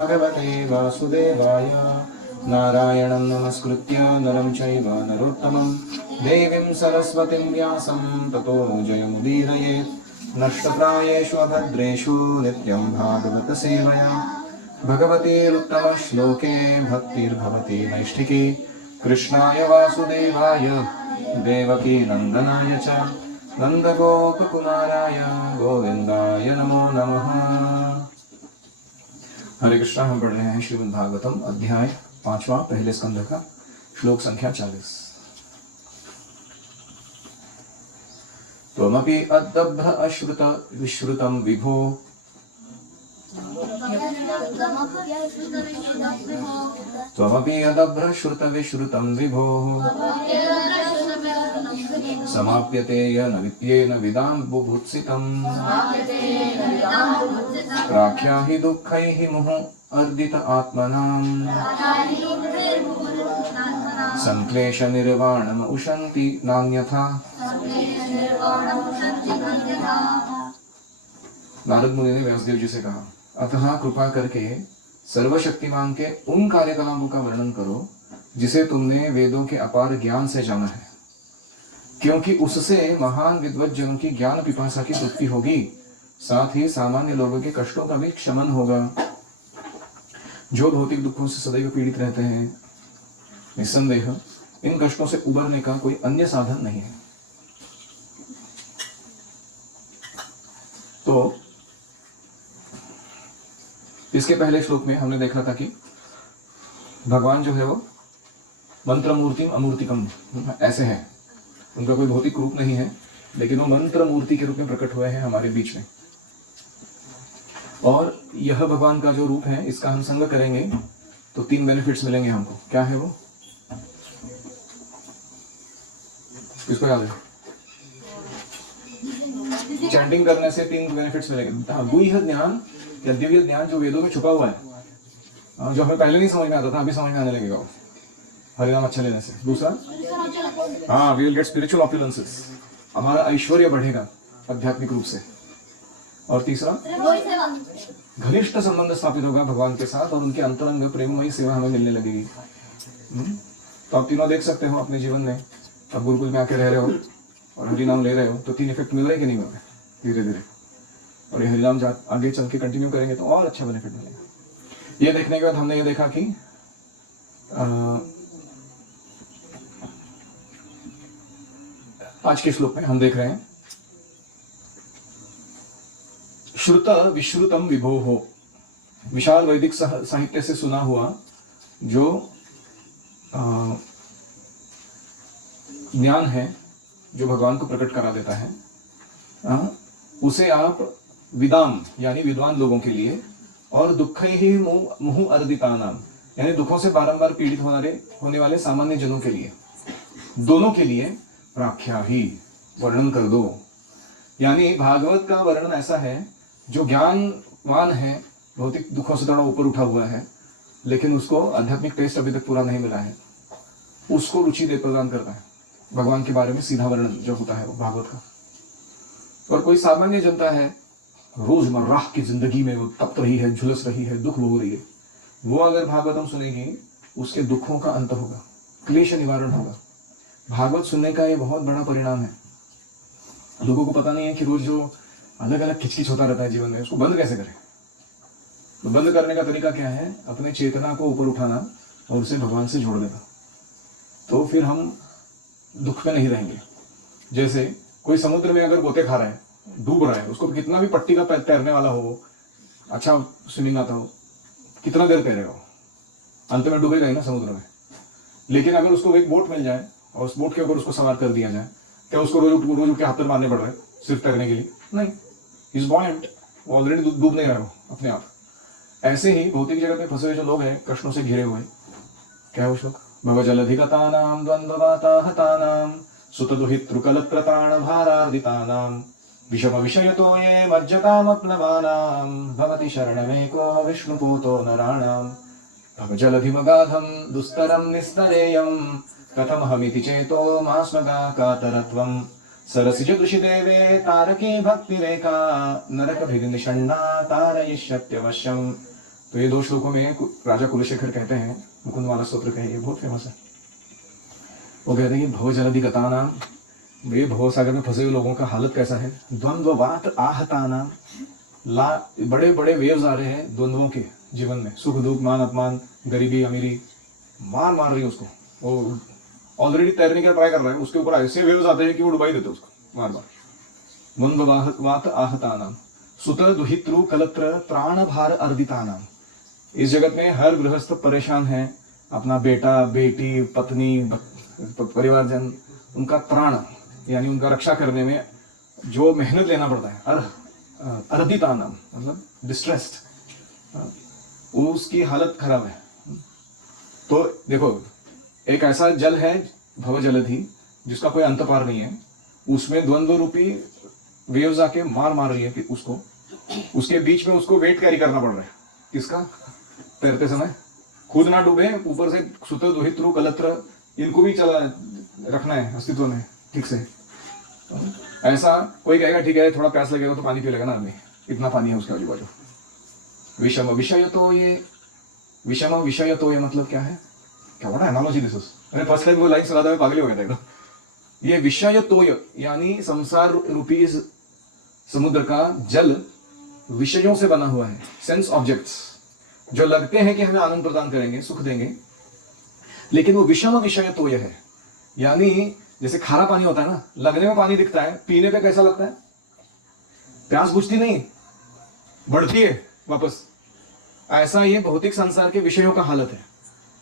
भगवते वासुदेवाय नारायणं नमस्कृत्य नरं चैव नरोत्तमं देवीं सरस्वतीं व्यासं ततो जयमुदीरयेत् नष्टप्रायेषु अभद्रेषु नित्यं भागवतसेवया भगवतीरुत्तमश्लोके भक्तिर्भवति नैष्ठिकी कृष्णाय वासुदेवाय देवकी नन्दनाय च नन्दगोपकुमाराय गोविन्दाय नमो नमः। हरे कृष्णा। हम पढ़ रहे हैं श्रीमद् भागवतम अध्याय 5वां पहले स्कंध का श्लोक संख्या 40। त्वमपि अदभ्र अश्रुत विश्रुतं विभो त्वमपि अदभ्र श्रुत विश्रुतं विभो समाप्यते येन विद्येन विदां बुभुत्सितम् राख्याहि दुःखैः मुहुः अर्दित आत्मनाम् संक्लेश निर्वाणम् उशन्ति नान्यथा। नारद मुनि ने व्यासदेव जी से कहा, अतः कृपा करके सर्वशक्तिमान के उन कार्यकलापों का वर्णन करो जिसे तुमने वेदों के अपार ज्ञान से जाना है, क्योंकि उससे महान विद्वत जनों की ज्ञान पिपासा की तृप्ति होगी, साथ ही सामान्य लोगों के कष्टों का भी क्षमन होगा। जो भौतिक दुखों से सदैव पीड़ित रहते हैं, निस्संदेह इन कष्टों से उबरने का कोई अन्य साधन नहीं है। तो इसके पहले श्लोक में हमने देखा था कि भगवान जो है वो मंत्र मूर्तिम अमूर्तिकम ऐसे है, उनका कोई भौतिक रूप नहीं है, लेकिन वो मंत्र मूर्ति के रूप में प्रकट हुए हैं हमारे बीच में। और यह भगवान का जो रूप है, इसका हम संग करेंगे तो 3 बेनिफिट्स मिलेंगे हमको। क्या है वो? किसको याद है? चैंटिंग करने से 3 बेनिफिट्स मिलेंगे। गुह्य ज्ञान या दिव्य ज्ञान जो वेदों में छुपा हुआ है, जो हमें पहले नहीं समझ में आता था, अभी समझ में आने लगेगा वो हरिनाम अच्छा लेने से। दूसरा, we will get spiritual opulences, हमारा ऐश्वर्य बढ़ेगा आध्यात्मिक रूप से। और तीसरा, घनिष्ठ संबंध स्थापित होगा भगवान के साथ और उनके अंतरंग प्रेममयी सेवा हमें मिलने लगेगी। तो आप तीनों देख सकते हो अपने जीवन में। अब गुरुकुल में आके रह रहे हो और हरिनाम ले रहे हो तो 3 इफेक्ट मिल रहे कि नहीं मिल रहे? धीरे धीरे। और ये हरिनाम आगे चल के कंटिन्यू करेंगे तो और अच्छा बेनिफिट मिलेगा। ये देखने के बाद हमने ये देखा कि आज के श्लोक में हम देख रहे हैं श्रुत विश्रुतम विभो हो, विशाल वैदिक साहित्य से सुना हुआ जो ज्ञान है, जो भगवान को प्रकट करा देता है, उसे आप विदाम यानी विद्वान लोगों के लिए और दुख ही मुहु अर्दितानाम यानी दुखों से बारंबार पीड़ित होने वाले सामान्य जनों के लिए, दोनों के लिए प्राख्या ही वर्णन कर दो। यानी भागवत का वर्णन ऐसा है जो ज्ञानवान है, भौतिक दुखों से थोड़ा ऊपर उठा हुआ है, लेकिन उसको आध्यात्मिक टेस्ट अभी तक पूरा नहीं मिला है, उसको रुचि दे प्रदान करता है भगवान के बारे में सीधा वर्णन जो होता है वो भागवत का। और कोई सामान्य जनता है, रोजमर्रा की जिंदगी में वो तप रही है, झुलस रही है, दुख भोग रही है, वो अगर भागवतम सुनेगी उसके दुखों का अंत होगा, क्लेश निवारण होगा। भागवत सुनने का ये बहुत बड़ा परिणाम है। लोगों को पता नहीं है कि रोज जो अलग अलग खिचकिच होता रहता है जीवन में, उसको बंद कैसे करें। तो बंद करने का तरीका क्या है? अपने चेतना को ऊपर उठाना और उसे भगवान से जोड़ देना, तो फिर हम दुख में नहीं रहेंगे। जैसे कोई समुद्र में अगर गोते खा रहा है, डूब रहा है, उसको कितना भी पट्टी का तैरने वाला हो, अच्छा स्विमिंग आता हो, कितना देर तैरेगा वो, अंत में डूबेगा ही ना समुद्र में। लेकिन अगर उसको एक बोट मिल जाए और उस बोट के ऊपर उसको सवार कर दिया जाए, क्या उसको रोज उठ के हाथ पैर मारने पड़ रहे हैं सिर्फ तैरने के लिए? नहीं, इज बॉयंट, वो ऑलरेडी डूब नहीं रहा हो अपने आप। ऐसे ही भौतिक जगत में फंसे हुए जो लोग हैं, कृष्णों से घिरे हुए, क्या है वो श्लोक? भवजलधिगतानां द्वन्द्ववाताहतानां सुतदुहितृकलत्रताण भारार्दितानां विषम विषयतो ये मज्जतामप्लवानां भवति शरणमेको विष्णुपूतो नराणां भवजलधिमगाधं दुस्तरं निस्तरेयं कथमहमिति चेतो मास्मगा कातरत्वं सरसिजदृशि देवे तारकी भक्तिरेका नरकभिर्निषण्णा तारयिष्यत्यवश्यं तो ये 2 श्लोकों में राजा कुलशेखर कहते हैं, मुकुंदमाला स्तोत्र का ये बहुत फेमस है। वो कहते हैं कि भव जलधि गतानाम, ये भव सागर में फंसे हुए लोगों का हालत कैसा है। द्वंद्व वात आहतानाम, ला बड़े बड़े वेव्स आ रहे हैं द्वंद्वों के जीवन में, सुख दुख मान अपमान गरीबी अमीरी, मार रही है उसको। वो ऑलरेडी तैरने का ट्राई कर रहा है, उसके ऊपर ऐसे वेव्स आते हैं कि वो डुबा ही देते उसको बार बार। द्वंद्व वात आहतानाम सुत दुहित्रु कलत्र त्राण भार अर्दितानाम, इस जगत में हर गृहस्थ परेशान है, अपना बेटा बेटी पत्नी परिवारजन, उनका त्राण यानी उनका रक्षा करने में जो मेहनत लेना पड़ता है, अर्दितानाम मतलब डिस्ट्रेस्ड, उसकी हालत खराब है। तो देखो एक ऐसा जल है भव जलधि जिसका कोई अंत पार नहीं है, उसमें द्वंद्व रूपी वेव्स आके मार रही है कि उसको, उसके बीच में उसको वेट कैरी करना पड़ रहा है। किसका? तैरते समय खुद ना डूबे, ऊपर से सुत दुहित्रु कलत्र, इनको भी चला रखना है अस्तित्व में ठीक से। ऐसा कोई कहेगा ठीक है थोड़ा प्यास लगेगा तो पानी पी लेगा ना आदमी, इतना पानी है उसके आजू बाजू। विषम विषय तो ये विषम विषय तो ये मतलब क्या है? क्या बड़ा एनालॉजी दिस इज। मैंने फर्स्ट टाइम वो लाइन सुना था मैं पागल हो गया था एकदम। ये विषय तोय यानी संसार रूपी इस समुद्र का जल विषयों से बना हुआ है, सेंस ऑब्जेक्ट्स जो लगते हैं कि हमें आनंद प्रदान करेंगे सुख देंगे, लेकिन वो विषम विषय तोय है। यानी जैसे खारा पानी होता है ना, लगने में पानी दिखता है, पीने पे कैसा लगता है? प्यास बुझती नहीं, बढ़ती है वापस। ऐसा ये भौतिक संसार के विषयों का हालत है।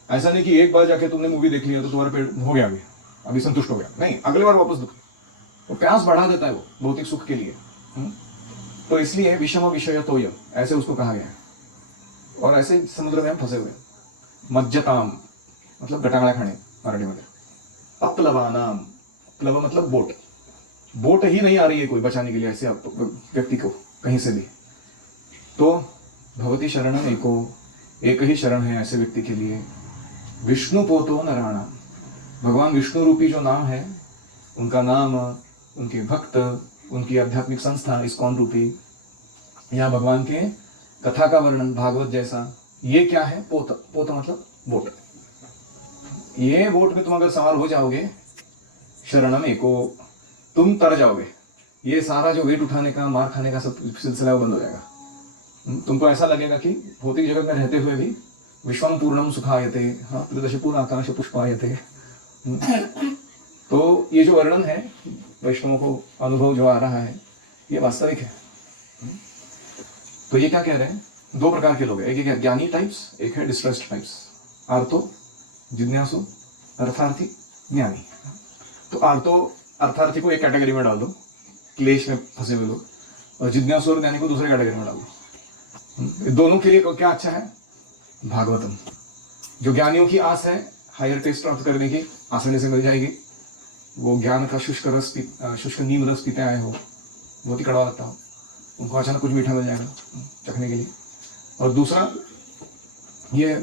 ऐसा नहीं कि एक बार जाके तुमने मूवी देख लिया तो तुम्हारा पेट हो गया, अभी संतुष्ट हो गया, नहीं, अगली बार वापस दुख। वो प्यास बढ़ा देता है वो भौतिक सुख के लिए। तो इसलिए विषम विषय तोय ऐसे उसको कहा गया है। और ऐसे समुद्र में हम फंसे हुए। मज्जताम मतलब गटांगड़ा खाने मराठी में। अपलवानाम, प्लव मतलब बोट, बोट ही नहीं आ रही है कोई बचाने के लिए ऐसे व्यक्ति को कहीं से भी। तो भवती शरणम एको, एक ही शरण है ऐसे व्यक्ति के लिए। विष्णु पोतो नराणा, भगवान विष्णु रूपी जो नाम है, उनका नाम, उनके भक्त, उनकी आध्यात्मिक संस्था इस्कॉन रूपी, यहाँ भगवान के कथा का वर्णन भागवत जैसा। ये क्या है? पोत, पोत मतलब बोट। ये बोट में तुम अगर सवार हो जाओगे, शरणम एको, तुम तर जाओगे। ये सारा जो वेट उठाने का मार खाने का सब सिलसिला बंद हो जाएगा। तुमको ऐसा लगेगा कि भौतिक जगत में रहते हुए भी विश्वम पूर्णम सुखायते, हाँ त्रिदश पूर्ण आकाश पुष्पायते। तो ये जो वर्णन है वैष्णवों को अनुभव जो आ रहा है ये वास्तविक है। तो ये क्या कह रहे हैं? 2 प्रकार के लोग हैं, एक है ज्ञानी टाइप्स, एक है डिस्ट्रेस्ड टाइप्स। आर्तो जिज्ञासु, अर्थार्थी, ज्ञानी। तो आर्तो अर्थार्थी को एक कैटेगरी में डाल दो, क्लेश में फंसे हुए लोग, और जिज्ञासु और ज्ञानी को दूसरे कैटेगरी में डाल दो। दोनों के लिए क्या अच्छा है? भागवतम। जो ज्ञानियों की आस है हायर टेस्ट प्राप्त करने की, आसानी से मिल जाएगी। वो ज्ञान का शुष्क नीम रस पीते आए हो, बहुत ही कड़वा लगता हो, उनको अचानक कुछ मीठा मिल जाएगा चखने के लिए। और दूसरा ये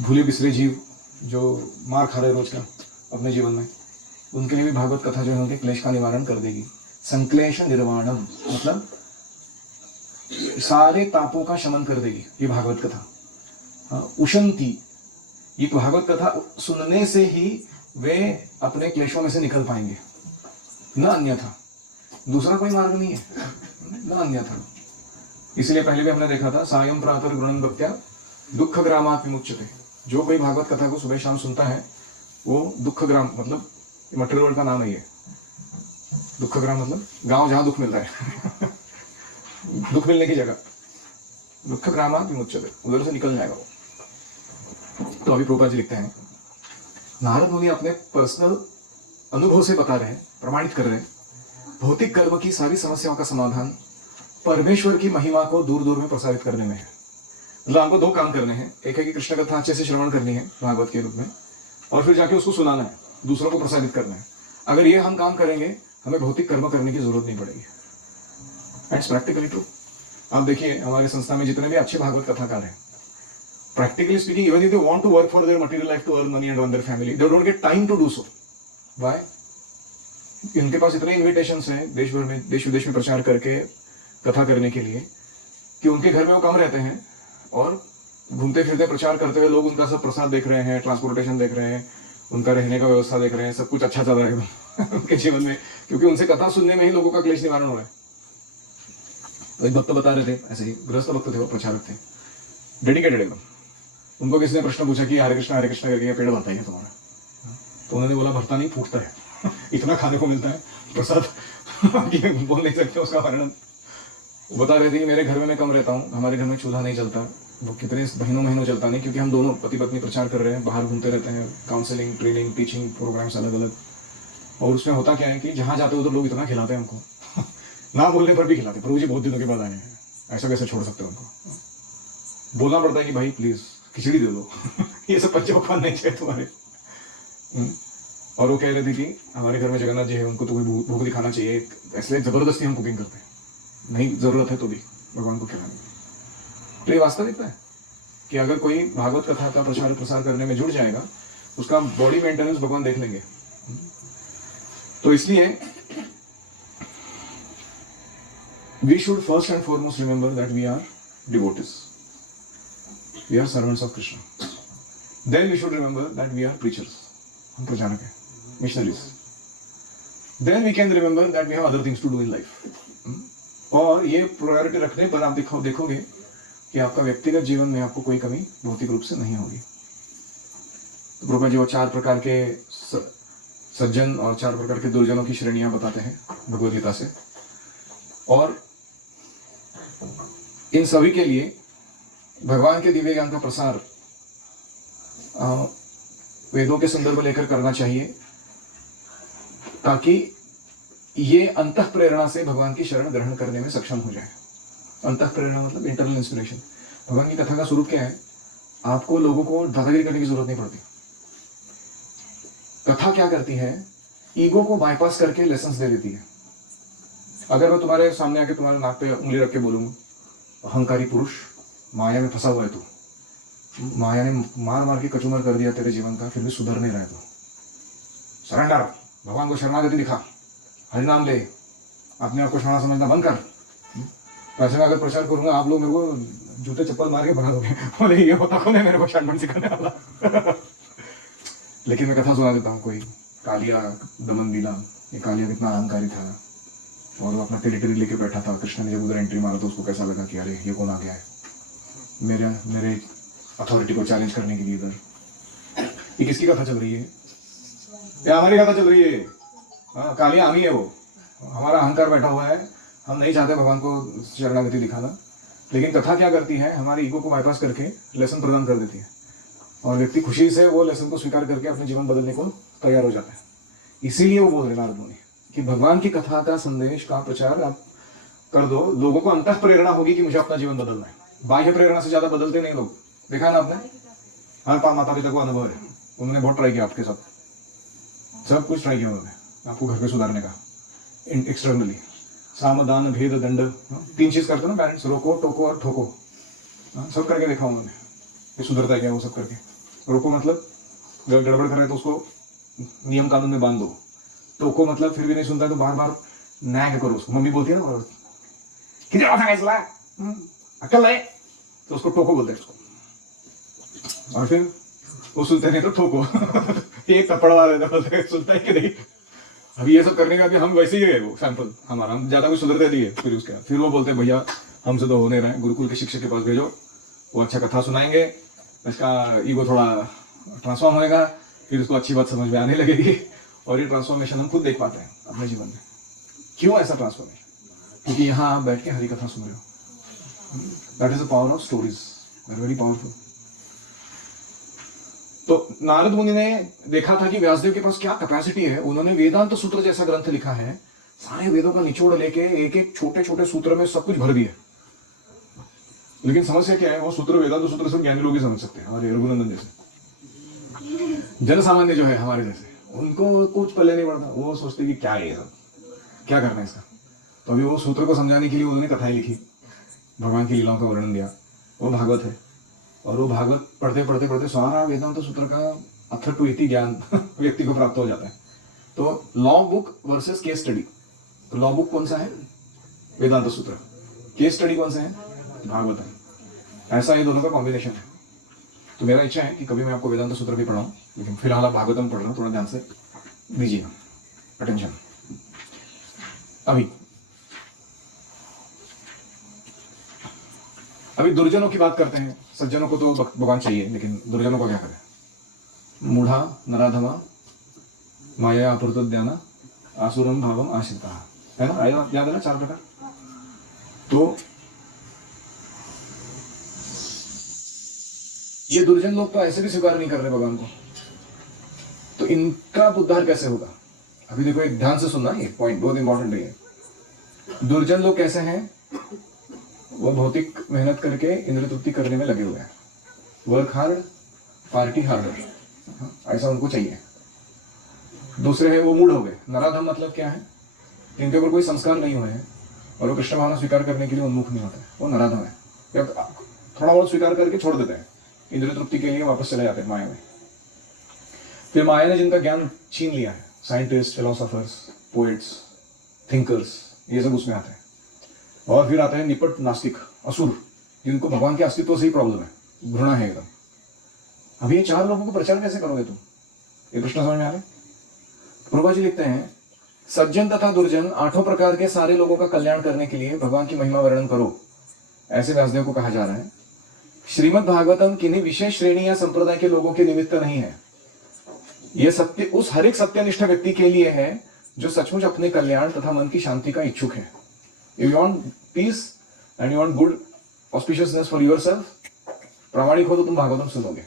भूले बिसरे जीव जो मार खा रहे रोज का अपने जीवन में, उनके लिए भी भागवत कथा जो है उनके क्लेश का निवारण कर देगी। संक्लेश निर्वाणम मतलब सारे तापों का शमन कर देगी ये भागवत कथा। उशंती, ये भागवत कथा सुनने से ही वे अपने क्लेशों में से निकल पाएंगे, न अन्यथा। दूसरा कोई मार्ग नहीं है, न अन्यथा। इसलिए पहले भी हमने देखा था, सायं प्रातः गुणन भक्त्या दुख ग्रामात् विमुच्यते। जो कोई भागवत कथा को सुबह शाम सुनता है वो दुख ग्राम मतलब मटेरियल वर्ल्ड का नाम है ये। दुख ग्राम मतलब गांव जहां दुख मिल रहा है दुख मिलने की जगह, दुख ग्रामात् विमुच्यते, उधर से निकल जाएगा वो। तो अभी प्रभुपाद जी लिखते हैं, नारद मुनि अपने पर्सनल अनुभव से बता रहे हैं, प्रमाणित कर रहे हैं, भौतिक कर्म की सारी समस्याओं का समाधान परमेश्वर की महिमा को दूर दूर में प्रसारित करने में है। मतलब हमको 2 काम करने हैं, एक है कि कृष्ण कथा अच्छे से श्रवण करनी है भागवत के रूप में, और फिर जाके उसको सुनाना है, दूसरों को प्रसारित करना है। अगर ये हम काम करेंगे हमें भौतिक कर्म करने की जरूरत नहीं पड़ेगी। It's practically true. आप देखिए हमारे संस्था में जितने भी अच्छे भागवत कथाकार हैं, practically speaking, even if they want to work for their material life to earn money and run their family, they don't get time to do so. Why? इनके पास इतने इन्विटेशंस हैं देश भर में, देश विदेश में प्रचार करके कथा करने के लिए, कि उनके घर में वो कम रहते हैं और घूमते फिरते प्रचार करते हुए लोग उनका सब प्रसाद देख रहे हैं, ट्रांसपोर्टेशन देख रहे हैं, उनका रहने का व्यवस्था देख रहे हैं, सब कुछ अच्छा चल रहा है एकदम उनके जीवन में, क्योंकि उनसे कथा सुनने में ही लोगों का क्लेश निवारण हो रहा है। तो एक भक्त बता रहे थे, ऐसे ही गृहस्थ भक्त थे, वो प्रचारक थे, डेडिकेटेड एकदम। उनको किसी ने प्रश्न पूछा कि हरे कृष्णा करके पेड़ भरता है तुम्हारा? तो उन्होंने बोला भरता नहीं, फूटता है इतना खाने को मिलता है प्रसाद बोल नहीं सकते उसका वर्णन। बता रहे थे कि मेरे घर में मैं कम रहता हूँ, हमारे घर में चूल्हा नहीं चलता, वो कितने महीनों चलता नहीं, क्योंकि हम दोनों पति पत्नी प्रचार कर रहे हैं, बाहर घूमते रहते हैं, काउंसलिंग, ट्रेनिंग, टीचिंग प्रोग्राम्स अलग अलग। और उसमें होता क्या है कि जहाँ जाते उधर लोग इतना खिलाते हैं हमको ना बोलने पर भी खिलाते। प्रभु जी बहुत दिनों के बाद आए हैं, ऐसा कैसे छोड़ सकते हो उनको? बोलना पड़ता है कि भाई प्लीज खिचड़ी दे दो ये सब पंच पकवान नहीं चाहिए तुम्हारे। और वो कह रहे थे कि हमारे घर में जगन्नाथ जी है, उनको तो कोई भूख दिखाना चाहिए, इसलिए जबरदस्ती हम कुकिंग करते हैं, नहीं जरूरत है तो भी भगवान को खिलाने की। तो ये वास्तविकता है कि अगर कोई भागवत कथा का प्रचार प्रसार करने में जुड़ जाएगा, उसका बॉडी मेंटेनेंस भगवान देख लेंगे। तो इसलिए we should first and foremost remember that we are devotees, we are servants of Krishna. Then we should remember that we are preachers, हम प्रचारक हैं, missionaries. Then we can remember that we have other things to do in life. और ये priority रखने पर आप देखोगे कि आपका व्यक्तिगत जीवन में आपको कोई कमी भौतिक रूप से नहीं होगी। तो प्रभुपा जी वो 4 प्रकार के सज्जन और 4 प्रकार के दुर्जनों की श्रेणियां बताते हैं भगवद गीता से, और इन सभी के लिए भगवान के दिव्य ज्ञान का प्रसार वेदों के संदर्भ लेकर करना चाहिए, ताकि ये अंतः प्रेरणा से भगवान की शरण ग्रहण करने में सक्षम हो जाए। अंतः प्रेरणा मतलब इंटरनल इंस्पिरेशन। भगवान की कथा का स्वरूप क्या है? आपको लोगों को दादागिरी करने की जरूरत नहीं पड़ती। कथा क्या करती है? ईगो को बाईपास करके लेसन्स दे देती है। अगर मैं तुम्हारे सामने आके तुम्हारे नाक पे उंगली रख के बोलूंगा, अहंकारी पुरुष, माया में फंसा हुआ है तू, माया ने मार मार के कचूमर कर दिया तेरे जीवन का, फिर भी सुधर नहीं रहा है तू, सरेंडर, भगवान को शरणागति दिखा, हरिनाम ले, अपने आप को शरणा समझना बंद कर। तो ऐसे में अगर प्रचार करूंगा, आप लोग मेरे को जूते चप्पल मार के भगा दोगे, बोले ये होता कौन है मेरे को शरण सिखाने वाला लेकिन मैं कथा सुना देता हूँ। कोई कालिया दमन दिला, ये कालिया कितना अहंकारी था और वो अपना टेरिटरी लेके बैठा था। कृष्ण ने जब उधर एंट्री मारा तो उसको कैसा लगा कि अरे ये कौन आ गया है मेरे अथॉरिटी को चैलेंज करने के लिए। इधर ये किसकी कथा चल रही है? ये हमारी कथा चल रही है। हाँ, कालिया हम ही है, वो हमारा अहंकार बैठा हुआ है। हम नहीं चाहते भगवान को शरणागति दिखाना, लेकिन कथा क्या करती है? हमारी ईगो को बाईपास करके लेसन प्रदान कर देती है, और व्यक्ति खुशी से वो लेसन को स्वीकार करके अपने जीवन बदलने को तैयार हो जाता है। इसीलिए वो बोल रहे नारद मुनि कि भगवान की कथा का संदेश का प्रचार आप कर दो, लोगों को अंतः प्रेरणा होगी कि मुझे अपना जीवन बदलना है। बाह्य प्रेरणा से ज्यादा बदलते नहीं लोग, देखा ना आपने? हर माता पिता को अनुभव है, उन्होंने बहुत ट्राई किया आपके साथ, सब कुछ ट्राई किया उन्होंने आपको घर पे सुधारने का एक्सटर्नली। साम दान भेद दंड, 3 चीज करते ना पेरेंट्स, रोको टोको और ठोको, सब करके देखा उन्होंने, ये सुधरता है क्या वो सब करके? रोको मतलब गड़बड़ कर रहे तो उसको नियम कानून में बांध दो, टोको मतलब फिर भी नहीं सुनता तो बार बार नैग करो उसको। मम्मी बोलती है ना कितनी अकल है, तो उसको टोको बोलते हैं उसको, और फिर वो सुनते नहीं तो ठोको एक थप्पड़ वाले बोलते सुनता है कि नहीं। अभी ये सब करने का भी हम वैसे ही है, वो सैंपल हमारा, हम ज्यादा कुछ सुधरते नहीं है। फिर उसके बाद फिर वो बोलते हैं भैया हमसे तो हो नहीं रहा है, गुरुकुल के शिक्षक के पास भेजो, वो अच्छा कथा सुनाएंगे, इसका ईगो थोड़ा ट्रांसफॉर्म होएगा, फिर उसको अच्छी बात समझ में आने लगेगी, और ये ट्रांसफॉर्मेशन हम खुद देख पाते हैं अपने जीवन में। क्यों ऐसा ट्रांसफॉर्मेशन? क्योंकि यहाँ आप बैठ के हरी कथा सुन रहे हो। That is the power of stories, very powerful. तो नारद मुनि ने देखा था कि व्यासदेव के पास क्या कैपेसिटी है। उन्होंने वेदांत सूत्र जैसा ग्रंथ लिखा है, सारे वेदों का निचोड़ लेके एक एक छोटे छोटे सूत्र में सब कुछ भर दिया। लेकिन समस्या क्या है? वो सूत्र, वेदांत सूत्र सब ज्ञानी लोग ही समझ सकते हैं, हमारे रघुनंदन जैसे। जन सामान्य जो है हमारे जैसे, उनको कुछ पल्ले नहीं पड़ता, वो सोचते कि क्या है ये सब, क्या करना है इसका। तो अभी वो सूत्र को समझाने के लिए उन्होंने कथाएं लिखी, भगवान की लीलाओं का वर्णन दिया, वो भागवत है। और वो भागवत पढ़ते पढ़ते पढ़ते सारा वेदांत सूत्र का अथर टू इति ज्ञान व्यक्ति को प्राप्त हो जाता है। तो law book versus case study, तो लॉ बुक कौन सा है? वेदांत सूत्र। केस स्टडी कौन सा है? भागवत है। ऐसा ये दोनों का कॉम्बिनेशन है। तो मेरा इच्छा है कि कभी मैं आपको वेदांत सूत्र भी पढ़ाऊं, लेकिन फिलहाल आप भागवतम पढ़ रहे हो, थोड़ा ध्यान से दीजिएगा अटेंशन। अभी दुर्जनों की बात करते हैं। सज्जनों को तो भगवान चाहिए, लेकिन दुर्जनों को क्या करें? मूढ़ा नराधमा माया अप्रतुद्याना आसुरम भावम आश्रिता, है ना? आया याद है ना 4 प्रकार? तो ये दुर्जन लोग तो ऐसे भी स्वीकार नहीं कर रहे भगवान को, तो इनका उद्धार कैसे होगा? अभी देखो, एक ध्यान से सुनना, ये पॉइंट बहुत इंपॉर्टेंट है। दुर्जन लोग कैसे हैं? वो भौतिक मेहनत करके इंद्रिय तृप्ति करने में लगे हुए हैं। वर्क हार्ड पार्टी हार्डर, ऐसा उनको चाहिए। दूसरे है वो मूढ़ हो गए। नराधम मतलब क्या है? इनके ऊपर कोई संस्कार नहीं हुए हैं और वो कृष्ण भावना स्वीकार करने के लिए उन्मुख नहीं होते, वो नराधम है। या थोड़ा बहुत स्वीकार करके छोड़ देते हैं, इंद्रिय तृप्ति के लिए वापस चले जाते हैं माया में। फिर माया ने जिनका ज्ञान छीन लिया है, साइंटिस्ट, फिलोसोफर्स, पोएट्स, थिंकर्स, ये सब उसमें आते हैं। और फिर आते हैं निपट नास्तिक, असुर, जिनको भगवान के अस्तित्व से ही प्रॉब्लम है, घृणा है एकदम। अभी ये 4 लोगों को प्रचार कैसे करोगे तुम? ये प्रश्न समझ में आ रहे? प्रभुपाद जी लिखते हैं, सज्जन तथा दुर्जन 8 प्रकार के सारे लोगों का कल्याण करने के लिए भगवान की महिमा वर्णन करो, ऐसे व्यासदेव को कहा जा रहा है। श्रीमद् भागवतम किन्हीं विशेष श्रेणी या संप्रदाय के लोगों के निमित्त नहीं है। यह सत्य उस हर एक सत्यनिष्ठ व्यक्ति के लिए है जो सचमुच अपने कल्याण तथा मन की शांति का इच्छुक है। If you want peace and you want good auspiciousness for yourself, प्रामाणिक हो तो तुम भागवतम सुनोगे।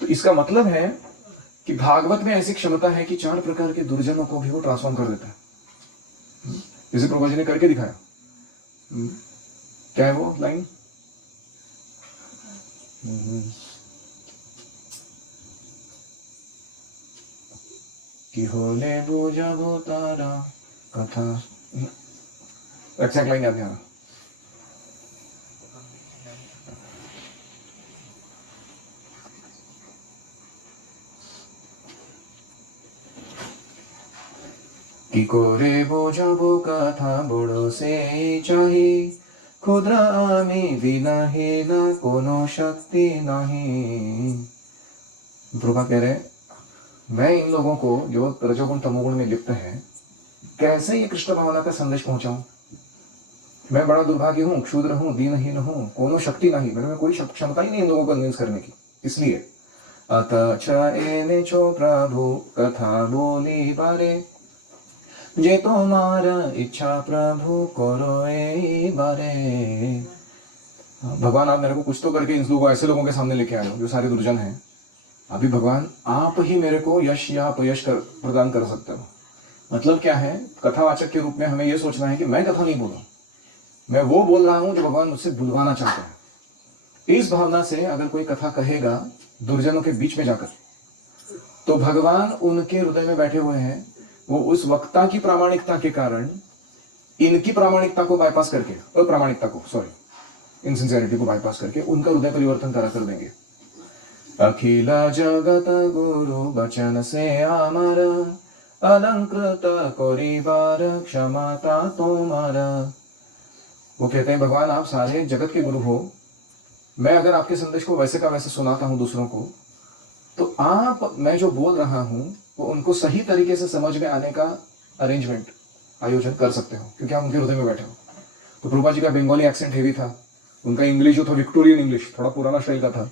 तो इसका मतलब है कि भागवत में ऐसी क्षमता है कि 4 प्रकार के दुर्जनों को भी वो ट्रांसफॉर्म कर देता है, जैसे प्रभुपाद जी ने करके दिखाया। क्या है वो लाइन? कि होले बुझाबो तारा कथा, एग्जैक्ट लाइन याद नहीं आ रहा। কি করে বোঝাবো কথা বড় সেই চাহি, ক্ষুদ্র আমি বিনাহীন কোনো शक्ति नहीं। प्रभुपाद कह रहे, मैं इन लोगों को जो रजोगुण तमोगुण में लिप्त है, कैसे ये कृष्ण भावना का संदेश पहुंचाऊं? मैं बड़ा दुर्भाग्य हूं, क्षुद्र हूं, दीनहीन हूं, कोनो शक्ति नहीं, मेरे में कोई क्षमता ही नहीं इन लोगों को कन्विंस करने की। इसलिए अतः एने छो प्रभु कथा बोली बारे, जे तुम्हारा इच्छा प्रभु करो ए बारे। भगवान आप मेरे को कुछ तो करके इन लोगों ऐसे लोगों के सामने लेके आए हो जो सारे दुर्जन हैं। अभी भगवान आप ही मेरे को यश या अपयश प्रदान कर सकते हो। मतलब क्या है? कथावाचक के रूप में हमें यह सोचना है कि मैं कथा नहीं बोलूं, मैं वो बोल रहा हूं जो भगवान मुझसे बुलवाना चाहते हैं। इस भावना से अगर कोई कथा कहेगा दुर्जनों के बीच में जाकर, तो भगवान उनके हृदय में बैठे हुए हैं, वो उस वक्ता की प्रामाणिकता के कारण इनकी प्रामाणिकता को बाईपास करके, अप्रामाणिकता को, सॉरी, इनसिंसियरिटी को बाईपास करके उनका हृदय परिवर्तन करा कर देंगे। अखिल जगत गुरु बचन से अमर, अलंकृत करिबार क्षमता तुम्हारा। वो कहते हैं, भगवान आप सारे जगत के गुरु हो, मैं अगर आपके संदेश को वैसे का वैसे सुनाता हूं दूसरों को, तो आप, मैं जो बोल रहा हूं वो उनको सही तरीके से समझ में आने का अरेंजमेंट, आयोजन कर सकते हो, क्योंकि आप उनके हृदय में बैठे हो। तो प्रभुपाद जी का बंगाली एक्सेंट हेवी था, उनका इंग्लिश जो था विक्टोरियन इंग्लिश, थोड़ा पुराना स्टाइल का था,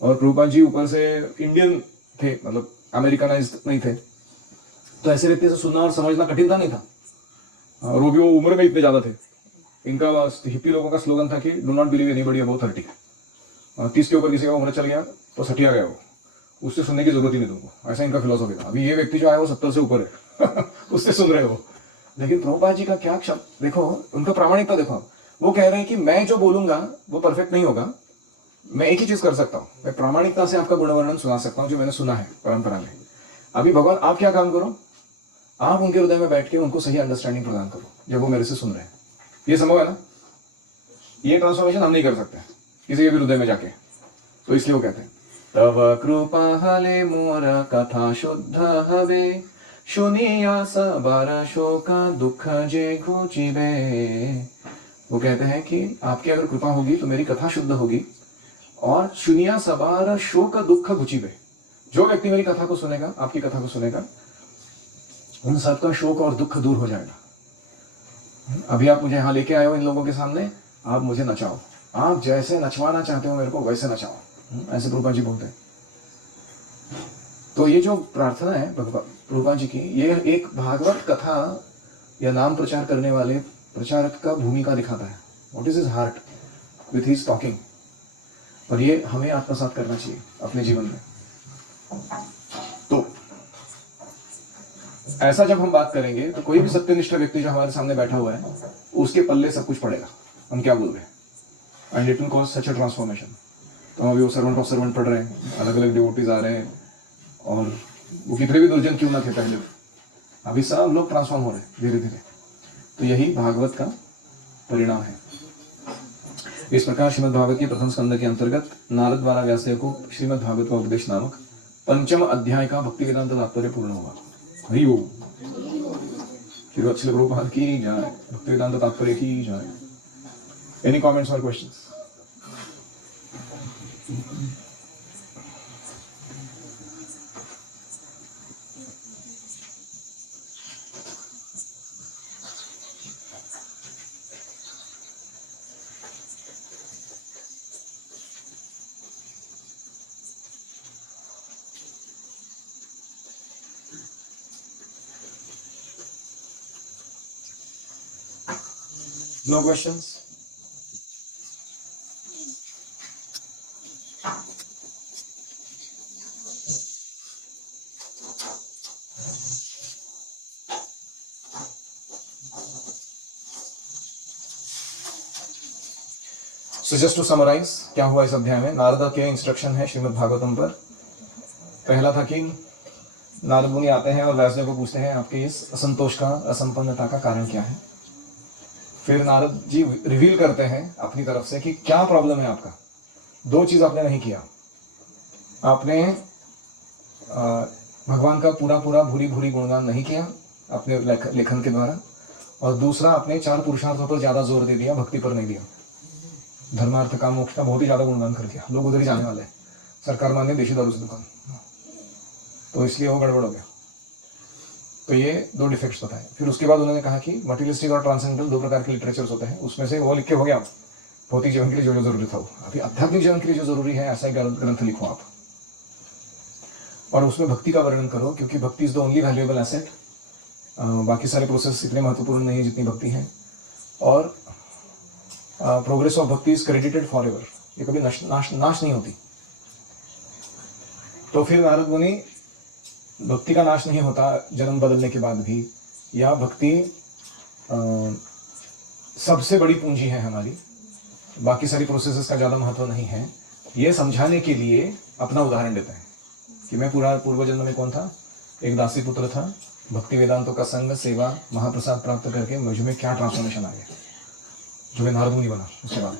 और प्रभुपाद जी ऊपर से इंडियन थे, मतलब अमेरिकनाइज्ड नहीं थे। तो ऐसे व्यक्ति से सुनना और समझना कठिन था, नहीं था। और वो भी वो उम्र में इतने ज्यादा थे। इनका हिप्पी लोगों का स्लोगन था कि do not believe anybody above 30। 30 के ऊपर किसी का उम्र चल गया तो सठिया गया, वो उससे सुनने की जरूरत ही नहीं तुमको, ऐसा इनका फिलोसफी था। अभी ये व्यक्ति जो आया वो 70 से ऊपर है उससे सुन रहे हो। लेकिन प्रभुपाद जी का क्या देखो, उनका प्रामाणिकता देखो। वो कह रहे हैं कि मैं जो बोलूंगा वो परफेक्ट नहीं होगा, मैं एक ही चीज कर सकता हूँ, मैं प्रामाणिकता से आपका गुणवर्णन सुना सकता हूँ जो मैंने सुना है परंपरा में। अभी भगवान आप क्या काम करो, आप उनके हृदय में बैठ के उनको सही अंडरस्टैंडिंग प्रदान करो जब वो मेरे से सुन रहे हैं। ये संभव है ना? ये ट्रांसफॉर्मेशन हम नहीं कर सकते किसी के भी हृदय में जाके। तो इसलिए वो कहते हैं, तव कृपा हले मोर कथा शुद्ध हवे, सुनिया सबर शोक दुख जे घुचिबे। वो कहते हैं कि आपकी अगर कृपा होगी तो मेरी कथा शुद्ध होगी और शुनिया सबार शोक दुख घुचिबे, जो व्यक्ति मेरी कथा को सुनेगा, आपकी कथा को सुनेगा, उन सबका शोक और दुख दूर हो जाएगा। अभी आप मुझे यहाँ लेके आए हो इन लोगों के सामने, आप मुझे नचाओ, आप जैसे नचवाना चाहते हो मेरे को वैसे नचाओ, ऐसे प्रभुपाद जी बोलते हैं। तो ये जो प्रार्थना है प्रभुपाद जी की, ये एक भागवत कथा या नाम प्रचार करने वाले प्रचारक का भूमिका दिखाता है। What is his heart with his talking, और ये हमें आत्मसात करना चाहिए अपने जीवन में। तो ऐसा जब हम बात करेंगे तो कोई भी सत्यनिष्ठ व्यक्ति जो हमारे सामने बैठा हुआ है उसके पल्ले सब कुछ पड़ेगा, हम क्या बोल रहे हैं, and it will cause such a transformation. तो हम अभी वो सर्वेंट ऑफ सर्वेंट पढ़ रहे हैं, अलग अलग डिवोटीज आ रहे हैं, और वो कितने भी दुर्जन क्यों ना थे पहले, अभी सब लोग ट्रांसफॉर्म हो रहे हैं धीरे धीरे। तो यही भागवत का परिणाम है। इस प्रकार श्रीमद् भागवत के प्रथम स्कंद के अंतर्गत नारद द्वारा व्यासदेव को श्रीमद् भागवत का उपदेश नामक पंचम अध्याय का भक्ति वेदांत तात्पर्य पूर्ण हुआ। हरि ओम। श्री प्रभुपाद की जय, भक्ति वेदांत तात्पर्य की जय। एनी कमेंट्स और questions? No questions? So just to summarize, क्या हुआ इस अध्याय में? नारद के इंस्ट्रक्शन है श्रीमद् भागवतम पर। पहला था कि नारद मुनि आते हैं और व्यासदेव को पूछते हैं आपके इस असंतोष का, असंपन्नता का कारण क्या है। फिर नारद जी रिवील करते हैं अपनी तरफ से कि क्या प्रॉब्लम है आपका। दो चीज आपने नहीं किया, आपने भगवान का पूरा पूरा भूरी भूरी गुणगान नहीं किया अपने लेखन के द्वारा, और दूसरा आपने चार पुरुषार्थों पर ज्यादा जोर दे दिया, भक्ति पर नहीं दिया। धर्मार्थ काम मोक्ष का बहुत ही ज्यादा गुणगान कर दिया, लोग उधर ही जाने वाले, सरकार मान्य देशी दारू से दुकान, तो इसलिए वो गड़बड़ हो गया। तो ये दो डिफेक्ट्स बताए। फिर उसके बाद उन्होंने कहा कि मटेरियलिस्टिक और ट्रांसेंडेंटल दो प्रकार के लिटरेचर्स होते हैं, उसमें से वो लिख के हो गया भौतिक जीवन के लिए जो जो जरूरी था वो, अभी आध्यात्मिक जीवन के लिए जो जरूरी है ऐसा ही ग्रंथ लिखो आप, और उसमें भक्ति का वर्णन करो, क्योंकि भक्ति is the only valuable asset. बाकी सारे प्रोसेस इतने महत्वपूर्ण नहीं है जितनी भक्ति है, और प्रोग्रेस ऑफ भक्ति इज क्रेडिटेड फॉर एवर, ये कभी नाश नहीं होती। तो फिर नारद मुनि, भक्ति का नाश नहीं होता जन्म बदलने के बाद भी, या भक्ति सबसे बड़ी पूंजी है हमारी, बाकी सारी प्रोसेसेस का ज़्यादा महत्व नहीं है, ये समझाने के लिए अपना उदाहरण देते हैं कि मैं पूरा पूर्व जन्म में कौन था, एक दासी पुत्र था, भक्ति वेदांतों का संग सेवा महाप्रसाद प्राप्त करके मुझ में क्या ट्रांसफॉर्मेशन आ गया, जो मैं नारद मुनि बना उसके बाद।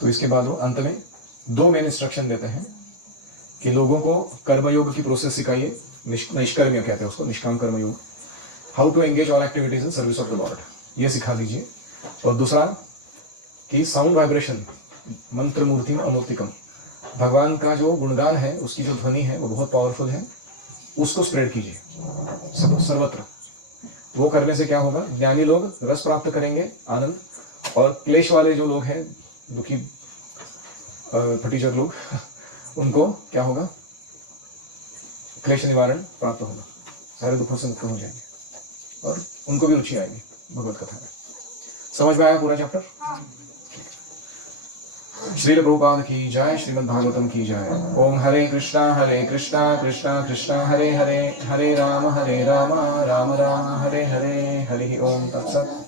तो इसके बाद वो अंत में दो मेन इंस्ट्रक्शन देते हैं कि लोगों को कर्मयोग की प्रोसेस सिखाइए, निष्कर्म कहते हैं उसको, निष्काम कर्मयोग, how to engage all activities in service of the lord, ये सिखा दीजिए। और दूसरा कि साउंड वाइब्रेशन मंत्र मूर्तिम अमूर्तिकम, भगवान का जो गुणगान है उसकी जो ध्वनि है वो बहुत पावरफुल है, उसको स्प्रेड कीजिए सर्वत्र। वो करने से क्या होगा, ज्ञानी लोग रस प्राप्त करेंगे, आनंद, और क्लेश वाले जो लोग हैं, दुखी फटीचर लोग उनको क्या होगा, क्लेश निवारण प्राप्त होगा, सारे दुखों से मुक्त हो जाएंगे और उनको भी रुचि आएगी भगवत कथा में। समझ में आया पूरा चैप्टर? श्रील प्रभुपाद की जय, श्रीमद् भागवतम की जय। ओम हरे कृष्णा कृष्णा कृष्णा हरे हरे, हरे राम राम राम हरे हरे, हरि ओम तत्सत।